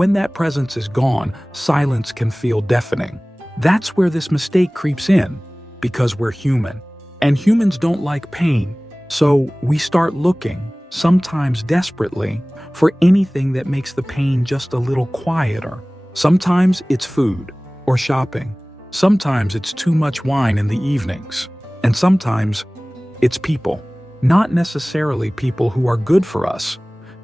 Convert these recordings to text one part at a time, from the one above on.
when that presence is gone, silence can feel deafening. That's where this mistake creeps in, because we're human. And humans don't like pain, so we start looking, sometimes desperately, for anything that makes the pain just a little quieter. Sometimes it's food or shopping. Sometimes it's too much wine in the evenings. And sometimes it's people. Not necessarily people who are good for us,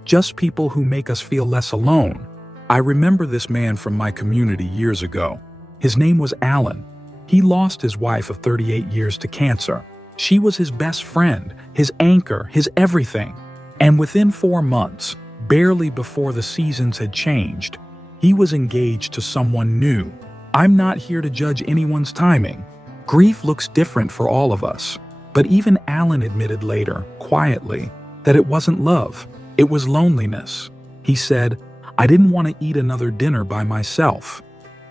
just people who make us feel less alone. I remember this man from my community years ago. His name was Alan. He lost his wife of 38 years to cancer. She was his best friend, his anchor, his everything. And within 4 months, barely before the seasons had changed, he was engaged to someone new. I'm not here to judge anyone's timing. Grief looks different for all of us. But even Alan admitted later, quietly, that it wasn't love. It was loneliness. He said, "I didn't want to eat another dinner by myself.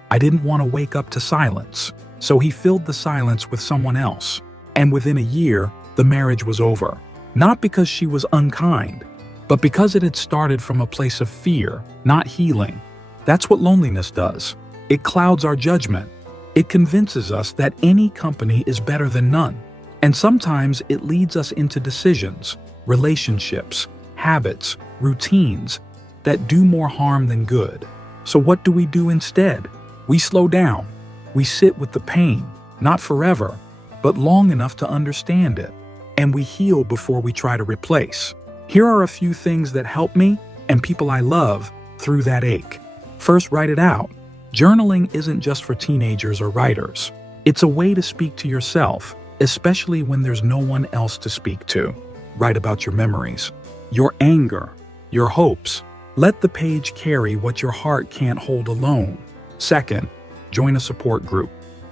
I didn't want to wake up to silence." So he filled the silence with someone else. And within a year, the marriage was over. Not because she was unkind, but because it had started from a place of fear, not healing. That's what loneliness does. It clouds our judgment. It convinces us that any company is better than none. And sometimes it leads us into decisions, relationships, habits, routines that do more harm than good. So what do we do instead? We slow down. We sit with the pain, not forever, but long enough to understand it. And we heal before we try to replace. Here are a few things that help me and people I love through that ache. First, write it out. Journaling isn't just for teenagers or writers. It's a way to speak to yourself, especially when there's no one else to speak to. Write about your memories, your anger, your hopes. Let the page carry what your heart can't hold alone. Second, join a support group.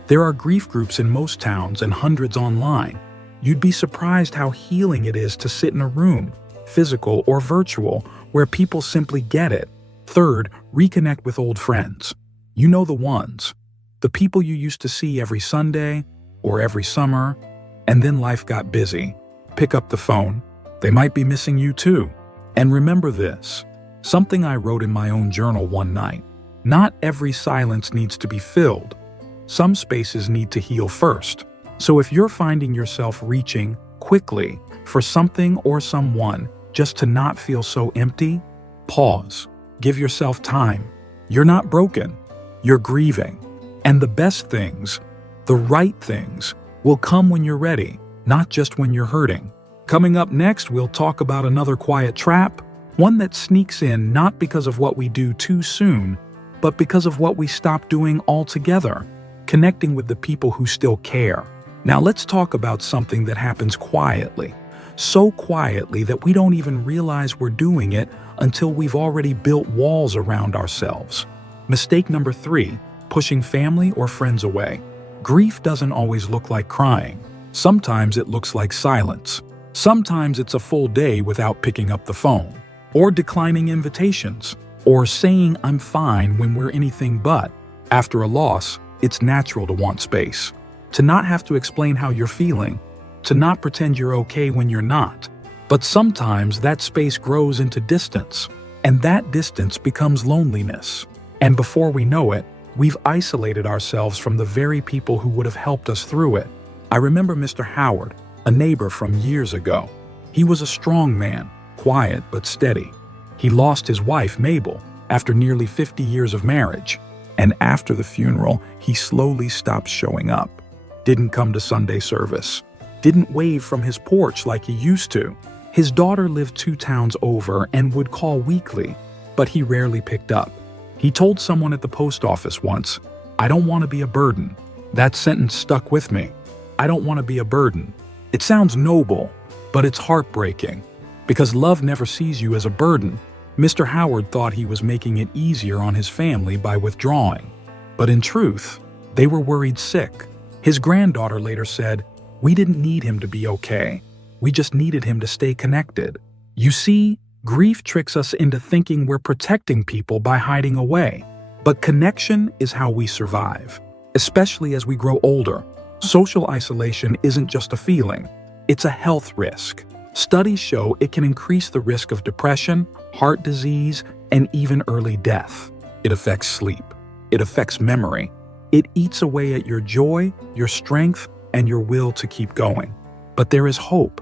There are grief groups in most towns and hundreds online. You'd be surprised how healing it is to sit in a room, physical or virtual, where people simply get it. Third, reconnect with old friends. You know the ones. The people you used to see every Sunday or every summer, and then life got busy. Pick up the phone. They might be missing you too. And remember this, something I wrote in my own journal one night. Not every silence needs to be filled. Some spaces need to heal first. So if you're finding yourself reaching quickly for something or someone just to not feel so empty, pause. Give yourself time. You're not broken. You're grieving. And the best things, the right things, will come when you're ready, not just when you're hurting. Coming up next, we'll talk about another quiet trap, one that sneaks in not because of what we do too soon, but because of what we stop doing altogether, connecting with the people who still care. Now let's talk about something that happens quietly, so quietly that we don't even realize we're doing it until we've already built walls around ourselves. Mistake number 3, pushing family or friends away. Grief doesn't always look like crying. Sometimes it looks like silence. Sometimes it's a full day without picking up the phone, or declining invitations, or saying I'm fine when we're anything but. After a loss, it's natural to want space, to not have to explain how you're feeling, to not pretend you're okay when you're not. But sometimes that space grows into distance, and that distance becomes loneliness. And before we know it, we've isolated ourselves from the very people who would have helped us through it. I remember Mr. Howard, a neighbor from years ago. He was a strong man, quiet but steady. He lost his wife, Mabel, after nearly 50 years of marriage. And after the funeral, he slowly stopped showing up. Didn't come to Sunday service. Didn't wave from his porch like he used to. His daughter lived 2 towns over and would call weekly, but he rarely picked up. He told someone at the post office once, "I don't want to be a burden." That sentence stuck with me. I don't want to be a burden. It sounds noble, but it's heartbreaking, because love never sees you as a burden. Mr. Howard thought he was making it easier on his family by withdrawing. But in truth, they were worried sick. His granddaughter later said, "We didn't need him to be okay. We just needed him to stay connected." You see, grief tricks us into thinking we're protecting people by hiding away. But connection is how we survive, especially as we grow older. Social isolation isn't just a feeling, it's a health risk. Studies show it can increase the risk of depression, heart disease, and even early death. It affects sleep. It affects memory. It eats away at your joy, your strength, and your will to keep going. But there is hope,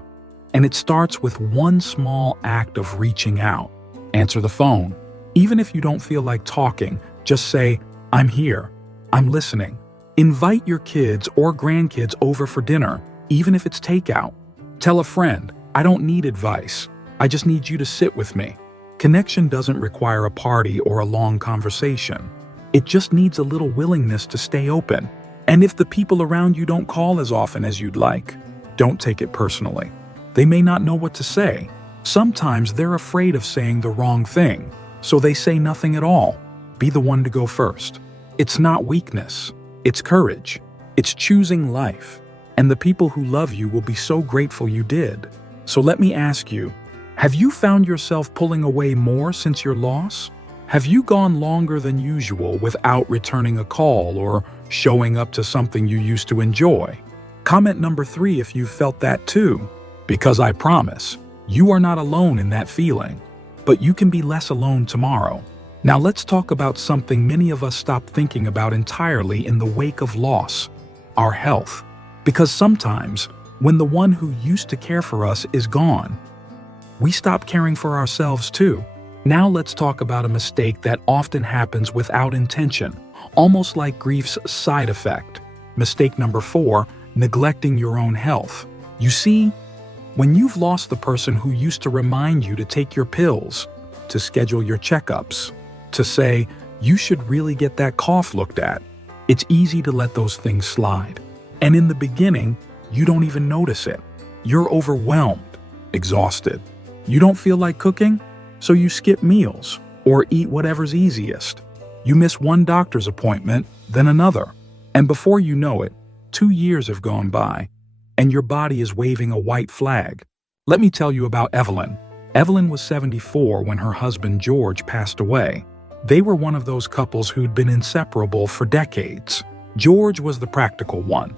and it starts with one small act of reaching out. Answer the phone. Even if you don't feel like talking, just say, "I'm here. I'm listening." Invite your kids or grandkids over for dinner, even if it's takeout. Tell a friend, "I don't need advice. I just need you to sit with me." Connection doesn't require a party or a long conversation. It just needs a little willingness to stay open. And if the people around you don't call as often as you'd like, don't take it personally. They may not know what to say. Sometimes they're afraid of saying the wrong thing, so they say nothing at all. Be the one to go first. It's not weakness. It's courage. It's choosing life. And the people who love you will be so grateful you did. So let me ask you, have you found yourself pulling away more since your loss? Have you gone longer than usual without returning a call or showing up to something you used to enjoy? Comment number 3 if you felt that too, because I promise, you are not alone in that feeling, but you can be less alone tomorrow. Now let's talk about something many of us stop thinking about entirely in the wake of loss, our health. Because sometimes, when the one who used to care for us is gone, we stop caring for ourselves too. Now let's talk about a mistake that often happens without intention, almost like grief's side effect. Mistake number 4, neglecting your own health. You see, when you've lost the person who used to remind you to take your pills, to schedule your checkups, to say, you should really get that cough looked at, it's easy to let those things slide. And in the beginning, you don't even notice it. You're overwhelmed, exhausted. You don't feel like cooking, so you skip meals or eat whatever's easiest. You miss one doctor's appointment, then another. And before you know it, 2 years have gone by, and your body is waving a white flag. Let me tell you about Evelyn. Evelyn was 74 when her husband George passed away. They were one of those couples who'd been inseparable for decades. George was the practical one,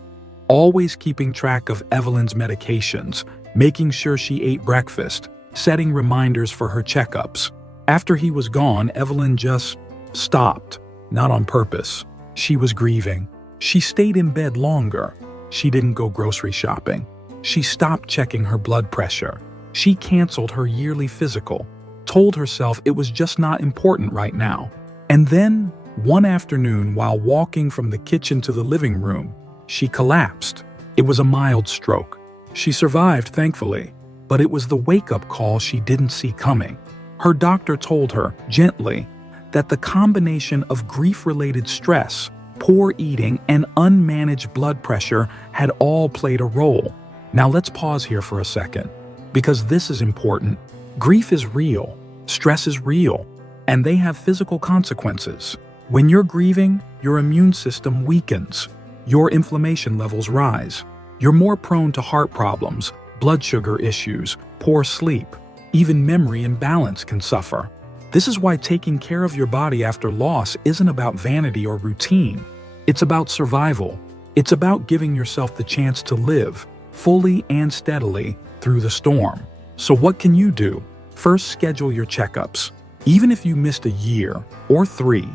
always keeping track of Evelyn's medications, making sure she ate breakfast, setting reminders for her checkups. After he was gone, Evelyn just stopped, not on purpose. She was grieving. She stayed in bed longer. She didn't go grocery shopping. She stopped checking her blood pressure. She canceled her yearly physical, told herself it was just not important right now. And then, one afternoon, while walking from the kitchen to the living room, she collapsed. It was a mild stroke. She survived, thankfully, but it was the wake-up call she didn't see coming. Her doctor told her, gently, that the combination of grief-related stress, poor eating, and unmanaged blood pressure had all played a role. Now let's pause here for a second, because this is important. Grief is real, stress is real, and they have physical consequences. When you're grieving, your immune system weakens, your inflammation levels rise, you're more prone to heart problems, blood sugar issues, poor sleep, even memory and balance can suffer. This is why taking care of your body after loss isn't about vanity or routine. It's about survival. It's about giving yourself the chance to live, fully and steadily, through the storm. So what can you do? First, schedule your checkups. Even if you missed a year or 3,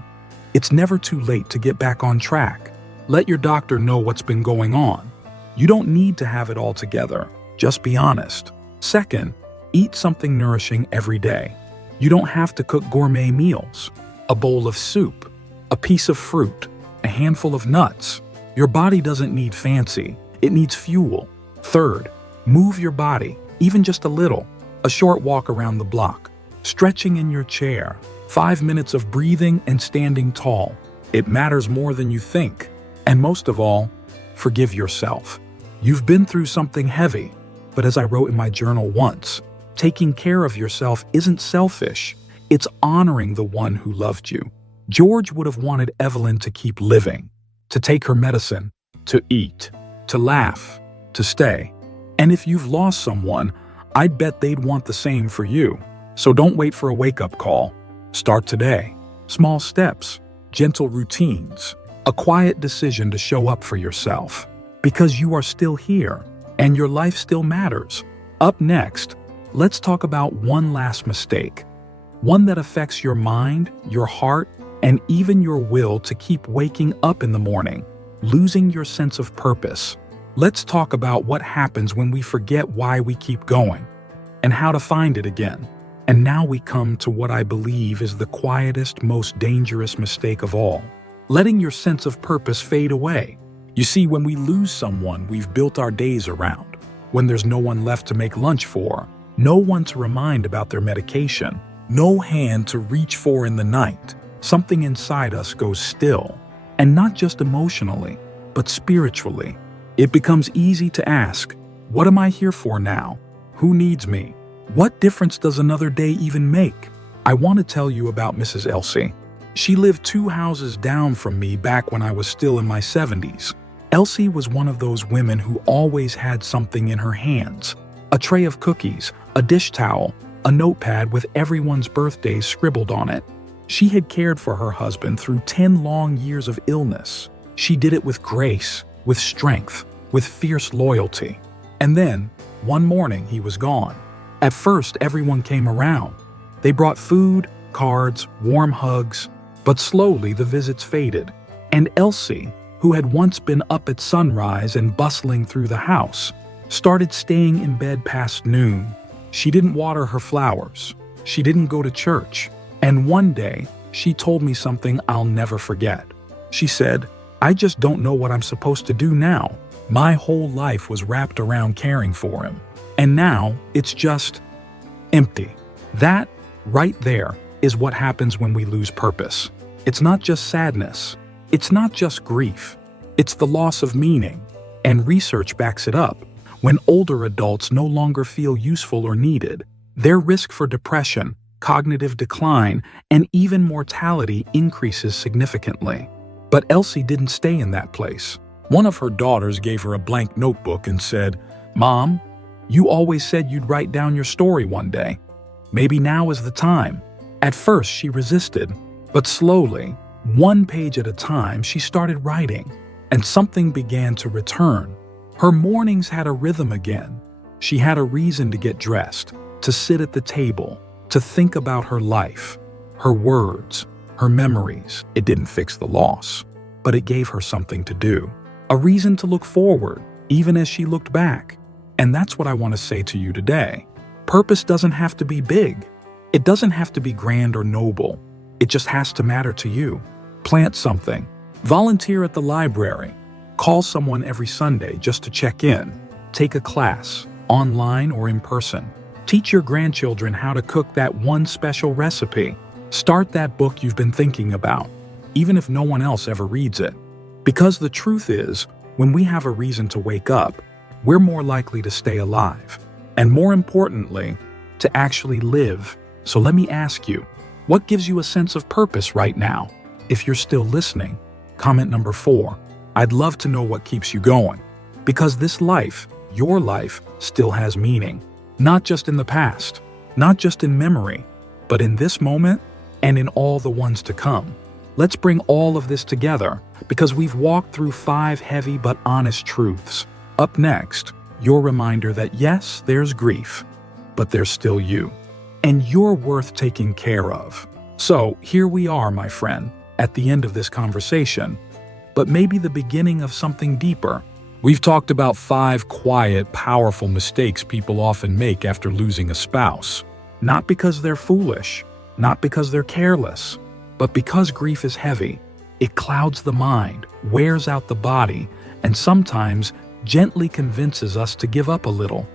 it's never too late to get back on track. Let your doctor know what's been going on. You don't need to have it all together. Just be honest. Second, eat something nourishing every day. You don't have to cook gourmet meals. A bowl of soup, a piece of fruit, a handful of nuts. Your body doesn't need fancy. It needs fuel. Third, move your body, even just a little. A short walk around the block, stretching in your chair, 5 minutes of breathing and standing tall. It matters more than you think. And most of all, forgive yourself. You've been through something heavy, but as I wrote in my journal once, taking care of yourself isn't selfish. It's honoring the one who loved you. George would have wanted Evelyn to keep living, to take her medicine, to eat, to laugh, to stay. And if you've lost someone, I'd bet they'd want the same for you. So don't wait for a wake-up call. Start today. Small steps, gentle routines, a quiet decision to show up for yourself. Because you are still here, and your life still matters. Up next, let's talk about one last mistake. One that affects your mind, your heart, and even your will to keep waking up in the morning, losing your sense of purpose. Let's talk about what happens when we forget why we keep going and how to find it again. And now we come to what I believe is the quietest, most dangerous mistake of all: letting your sense of purpose fade away. You see, when we lose someone we've built our days around, when there's no one left to make lunch for, no one to remind about their medication, no hand to reach for in the night, something inside us goes still. And not just emotionally, but spiritually. It becomes easy to ask, what am I here for now? Who needs me? What difference does another day even make? I want to tell you about Mrs. Elsie. She lived 2 houses down from me back when I was still in my 70s. Elsie was one of those women who always had something in her hands: a tray of cookies, a dish towel, a notepad with everyone's birthdays scribbled on it. She had cared for her husband through 10 long years of illness. She did it with grace, with strength, with fierce loyalty. And then, one morning, he was gone. At first, everyone came around. They brought food, cards, warm hugs, but slowly the visits faded. And Elsie, who had once been up at sunrise and bustling through the house, started staying in bed past noon. She didn't water her flowers. She didn't go to church. And one day, she told me something I'll never forget. She said, "I just don't know what I'm supposed to do now. My whole life was wrapped around caring for him. And now, it's just empty." That, right there, is what happens when we lose purpose. It's not just sadness. It's not just grief. It's the loss of meaning. And research backs it up. When older adults no longer feel useful or needed, their risk for depression, cognitive decline, and even mortality increases significantly. But Elsie didn't stay in that place. One of her daughters gave her a blank notebook and said, "Mom, you always said you'd write down your story one day. Maybe now is the time." At first, she resisted, but slowly, one page at a time, she started writing, and something began to return. Her mornings had a rhythm again. She had a reason to get dressed, to sit at the table, to think about her life, her words, her memories. It didn't fix the loss, but it gave her something to do, a reason to look forward, even as she looked back. And that's what I want to say to you today. Purpose doesn't have to be big. It doesn't have to be grand or noble. It just has to matter to you. Plant something. Volunteer at the library. Call someone every Sunday just to check in. Take a class, online or in person. Teach your grandchildren how to cook that one special recipe. Start that book you've been thinking about, even if no one else ever reads it. Because the truth is, when we have a reason to wake up, we're more likely to stay alive, and more importantly, to actually live. So let me ask you, what gives you a sense of purpose right now? If you're still listening, comment number 4. I'd love to know what keeps you going. Because this life, your life, still has meaning. Not just in the past, not just in memory, but in this moment and in all the ones to come. Let's bring all of this together because we've walked through 5 heavy but honest truths. Up next, your reminder that yes, there's grief, but there's still you. And you're worth taking care of. So here we are, my friend, at the end of this conversation, but maybe the beginning of something deeper. We've talked about 5 quiet, powerful mistakes people often make after losing a spouse. Not because they're foolish, not because they're careless, but because grief is heavy. It clouds the mind, wears out the body, and sometimes gently convinces us to give up a little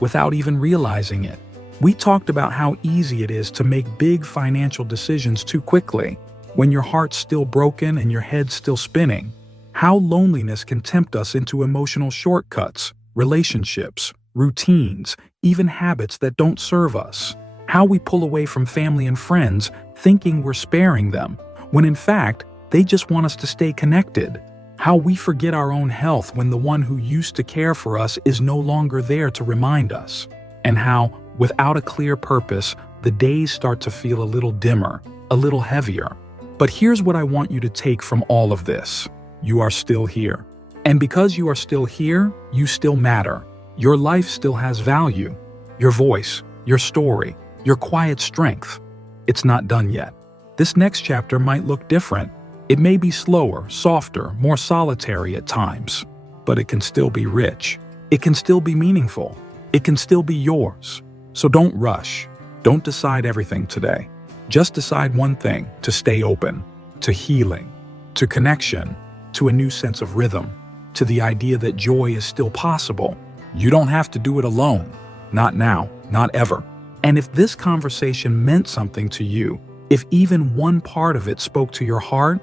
without even realizing it. We talked about how easy it is to make big financial decisions too quickly when your heart's still broken and your head's still spinning. How loneliness can tempt us into emotional shortcuts, relationships, routines, even habits that don't serve us. How we pull away from family and friends thinking we're sparing them, when in fact, they just want us to stay connected. How we forget our own health when the one who used to care for us is no longer there to remind us. And how, without a clear purpose, the days start to feel a little dimmer, a little heavier. But here's what I want you to take from all of this. You are still here. And because you are still here, you still matter. Your life still has value. Your voice, your story, your quiet strength. It's not done yet. This next chapter might look different. It may be slower, softer, more solitary at times, but it can still be rich. It can still be meaningful. It can still be yours. So don't rush. Don't decide everything today. Just decide one thing: to stay open, to healing, to connection, to a new sense of rhythm, to the idea that joy is still possible. You don't have to do it alone. Not now, not ever. And if this conversation meant something to you, if even one part of it spoke to your heart,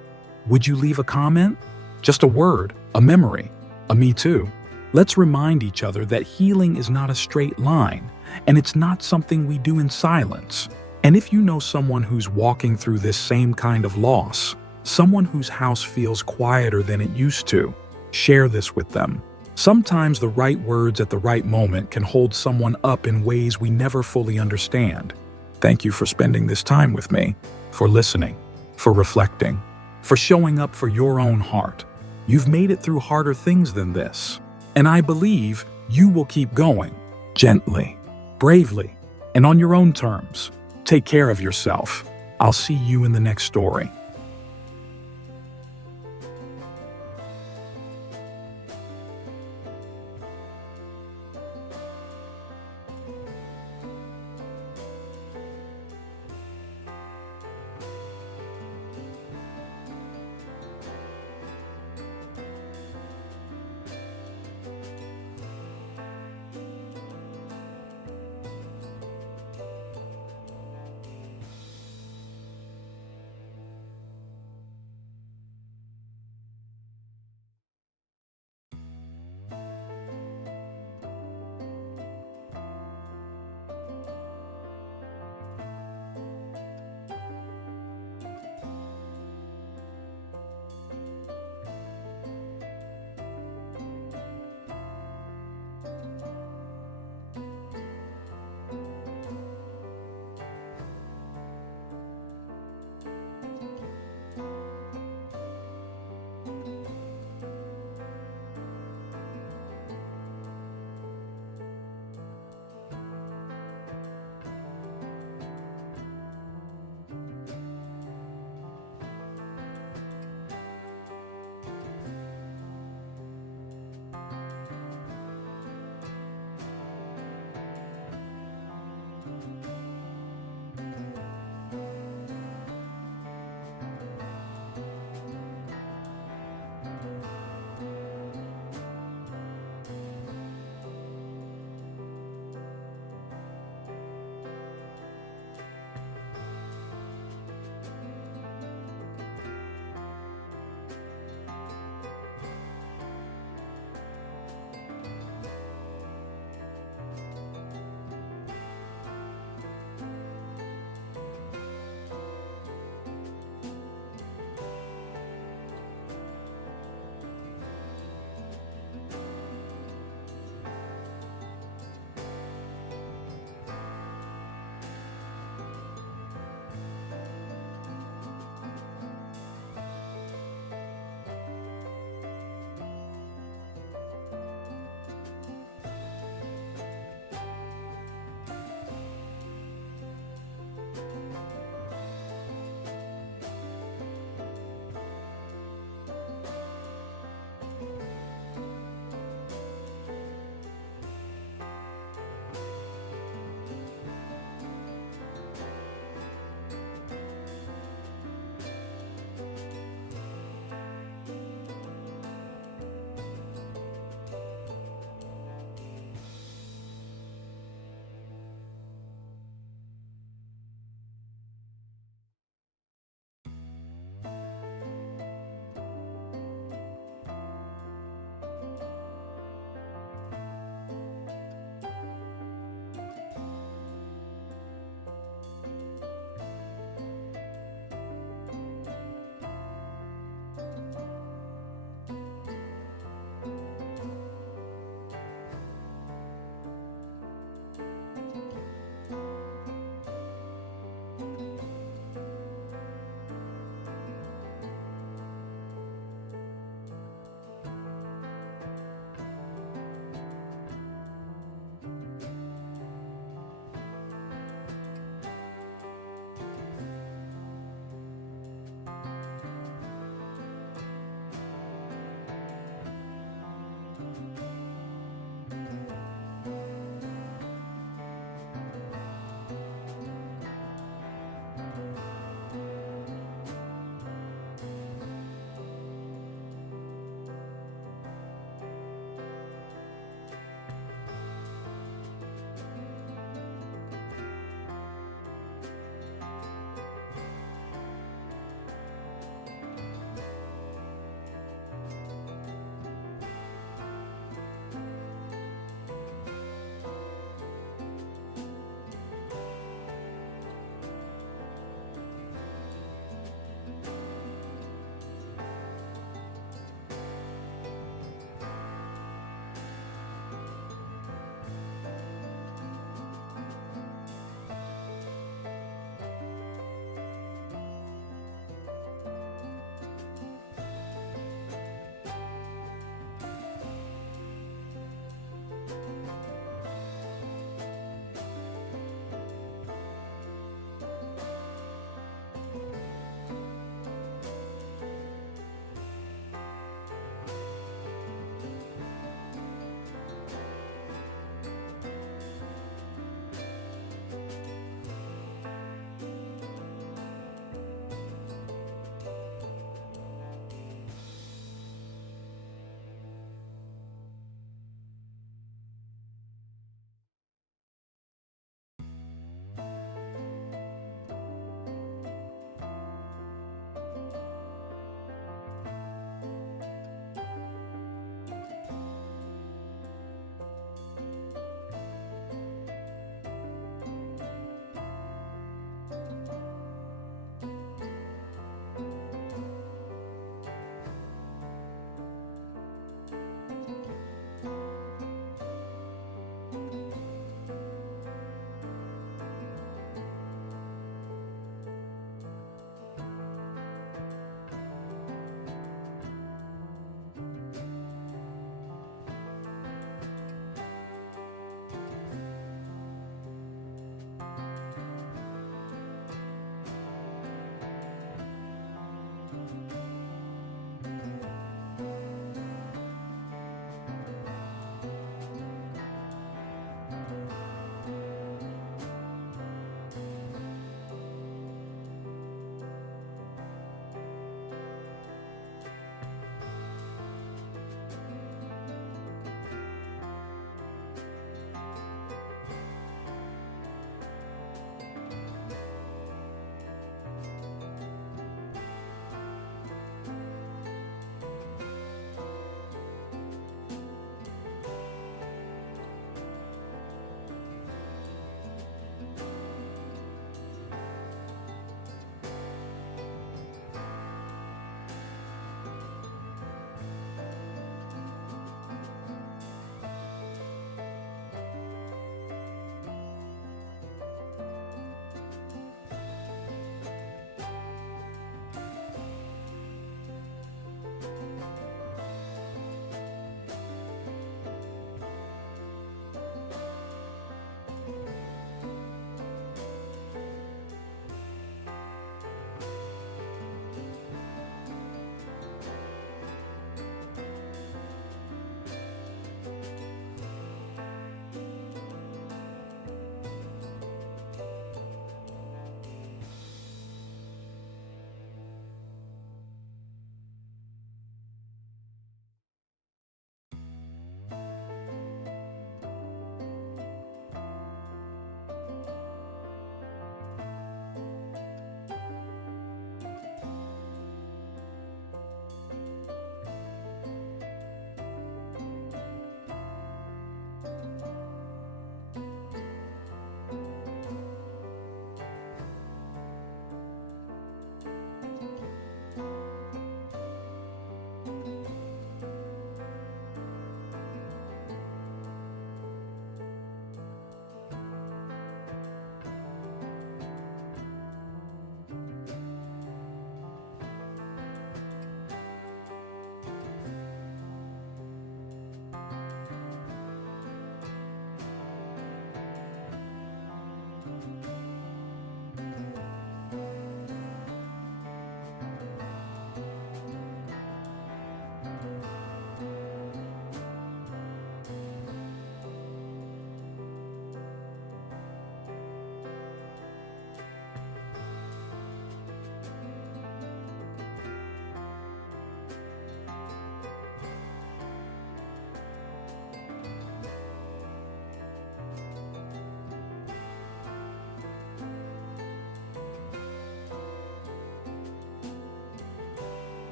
would you leave a comment? Just a word, a memory, a me too. Let's remind each other that healing is not a straight line, and it's not something we do in silence. And if you know someone who's walking through this same kind of loss, someone whose house feels quieter than it used to, share this with them. Sometimes the right words at the right moment can hold someone up in ways we never fully understand. Thank you for spending this time with me, for listening, for reflecting, for showing up for your own heart. You've made it through harder things than this, and I believe you will keep going, gently, bravely, and on your own terms. Take care of yourself. I'll see you in the next story.